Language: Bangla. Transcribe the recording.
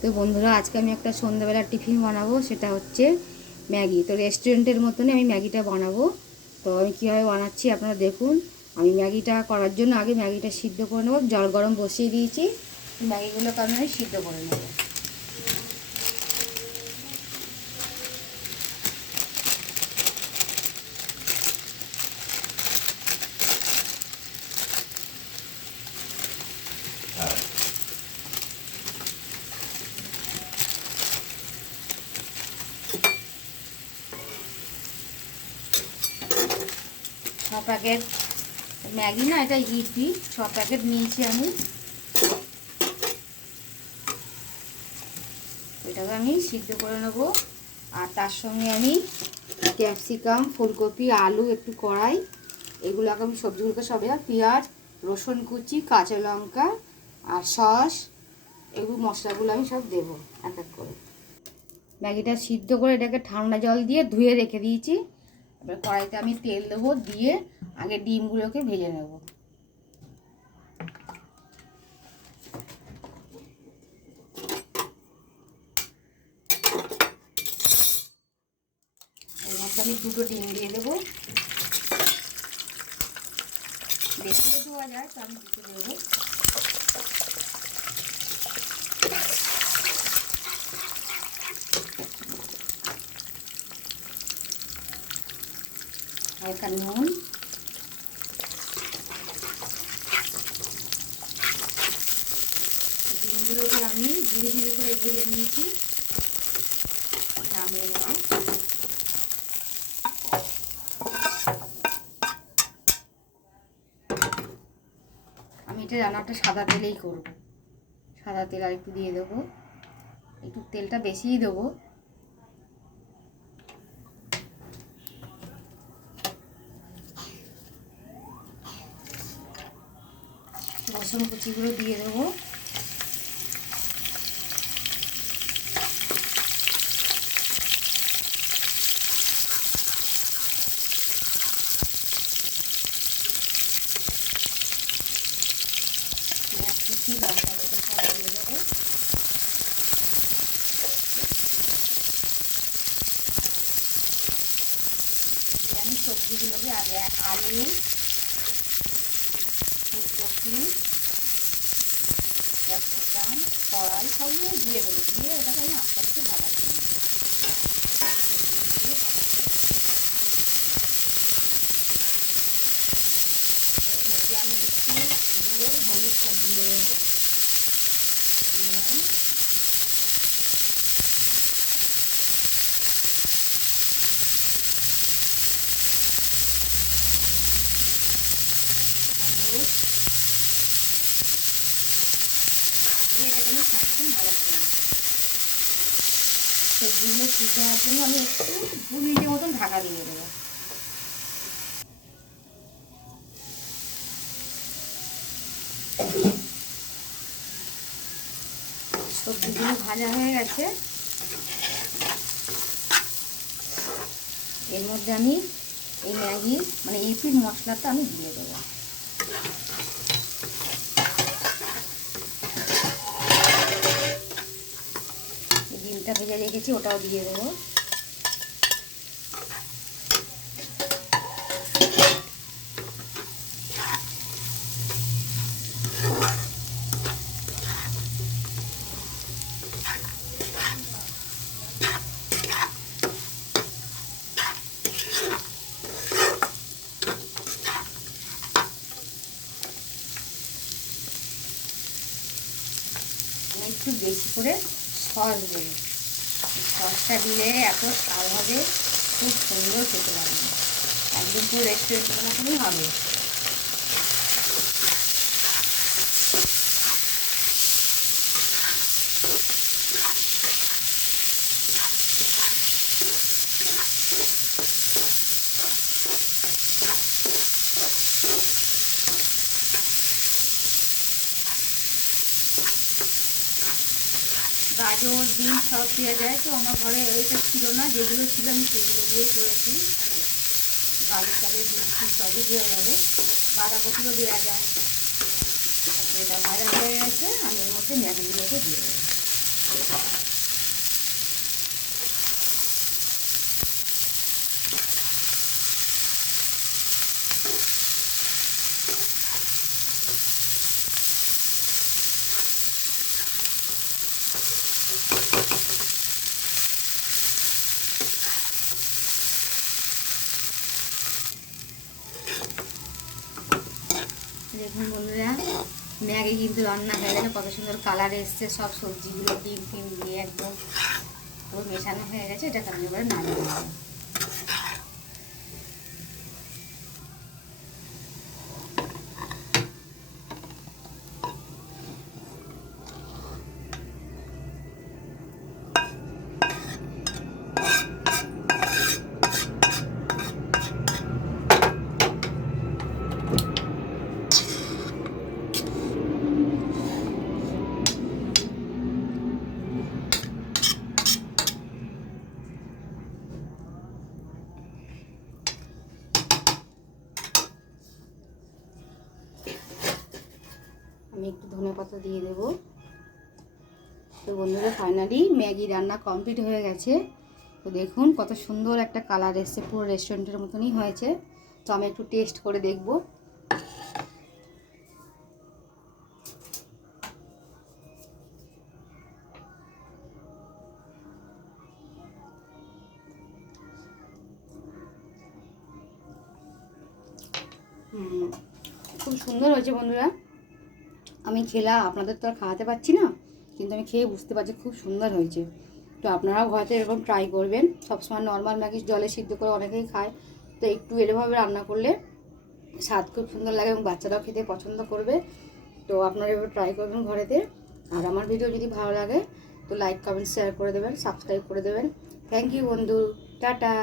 তো বন্ধুরা, আজকে আমি একটা সন্ধ্যাবেলা টিফিন বানাবো, সেটা হচ্ছে ম্যাগি। তো রেস্টুরেন্টের মতনই আমি ম্যাগিটা বানাবো। তো আমি কীভাবে বানাচ্ছি আপনারা দেখুন। আমি ম্যাগিটা করার জন্য আগে ম্যাগিটা সিদ্ধ করে নেবো। জল গরম বসিয়ে দিয়েছি, ম্যাগিগুলোকে আমি সিদ্ধ করে নেবো। ছ প্যাকেট ম্যাগি না, এটা ইপি, 6 প্যাকেট নিয়েছি আমি। এটাকে আমি সিদ্ধ করে নেব। আর তার সঙ্গে আমি ক্যাপসিকাম, ফুলকপি, আলু, একটু কড়াই, এগুলোকে আমি সবজিগুলোকে সব, পেঁয়াজ, রসুন কুচি, কাঁচা লঙ্কা আর সস, এগুলো মশলাগুলো আমি সব দেবো এক এক করে। ম্যাগিটা সিদ্ধ করে এটাকে ঠান্ডা জল দিয়ে ধুয়ে রেখে দিয়েছি। এবার কড়াইতে আমি তেল দেবো, দিয়ে আগে ডিমগুলোকে ভেজে নেব। এর মধ্যে আমি 2টো ডিম দিয়ে দেবো। বেশিও দেওয়া যায়, তো আমি 2টো দেবো। হালকা নুন, ডিমগুলোকে আমি ধীরে ধীরে করে ভেজে নিয়েছি, নামিয়ে নেব। আমি এটা রান্নাটা সাদা তেলেই করব। সাদা তেল আর একটু দিয়ে দেবো, একটু তেলটা বেশিই দেবো। রসুন কুচিগুলো দিয়ে দেবো। পেঁয়াজ কুচি, লঙ্কা কুচি সব দিয়ে দেবো। আমি সবজিগুলোকে আগে আলু, ফুলকপি, ক্যাপসিকাম, কড়াই সবগুলো দিয়ে দেবো। দিয়ে ওটাকে আমি আস্তে আস্তে ভাজা করে নেবো। এর মধ্যে আমি একটু নুন, হলুদ সব দিয়ে দেবো। নুন, হলুদ দিয়ে এটাকে আমি খানিকক্ষণ ভাজা করে নেবো। সবজিগুলো সিদ্ধ হওয়ার জন্য আমি একটু 2 মিনিটের মতন ঢাকা দিয়ে দেবো। সবজিগুলো ভাজা হয়ে গেছে। এর মধ্যে আমি এই ম্যাগি মানে ইপির মশলাটা আমি দিয়ে দেবো। ডিমটা ভেজে রেখেছি, ওটাও দিয়ে দেবো। আমি একটু বেশি করে সস দেবো। সসটা দিলে এত স্বাদ হবে, খুব সুন্দর খেতে লাগবে। একদম পুরো রেস্টুরেন্টের মতনই হবে। গাজর, ডিম সব দেওয়া যায়, তো আমার ঘরে ওইটা ছিল না। যেগুলো ছিল আমি সেগুলো দিয়েই করেছি। গাজর টাজর, ডিম সবই দেওয়া যাবে, বাঁধাকপিও দেওয়া যায়। এটা ভাজা হয়ে গেছে, আমি এর মধ্যে ম্যাগিগুলোকে দিয়ে দেবো। দেখুন বন্ধুরা, ম্যাগি কিন্তু রান্না হয়ে গেছে, কত সুন্দর কালার এসছে, সব সবজিগুলো ডিম ফিম দিয়ে একদম পুরো মেশানো হয়ে গেছে। এটাকে আমি এবারে নামিয়ে দেবো। আমি একটু ধনেপাতা দিয়ে দেবো। তো বন্ধুরা, ফাইনালি ম্যাগি রান্না কমপ্লিট হয়ে গেছে। তো দেখুন কত সুন্দর একটা কালার এসছে, পুরো রেস্টুরেন্টের মতনই হয়েছে। তো আমি একটু টেস্ট করে দেখব। খুব সুন্দর হয়েছে বন্ধুরা। আমি খেলাম, আপনাদের তো আর খাওয়াতে পারছি না, কিন্তু আমি খেয়ে বুঝতে পারছি খুব সুন্দর হয়েছে। তো আপনারাও ঘরেতে এরকম ট্রাই করবেন। সবসময় নর্মাল ম্যাগি জলে সিদ্ধ করে অনেকেই খায়, তো একটু এরকমভাবে রান্না করলে স্বাদ খুব সুন্দর লাগে এবং বাচ্চারাও খেতে পছন্দ করবে। তো আপনারা এভাবে ট্রাই করবেন ঘরেতে। আর আমার ভিডিও যদি ভালো লাগে তো লাইক কমেন্ট শেয়ার করে দেবেন, সাবস্ক্রাইব করে দেবেন। থ্যাংক ইউ বন্ধু, টাটা।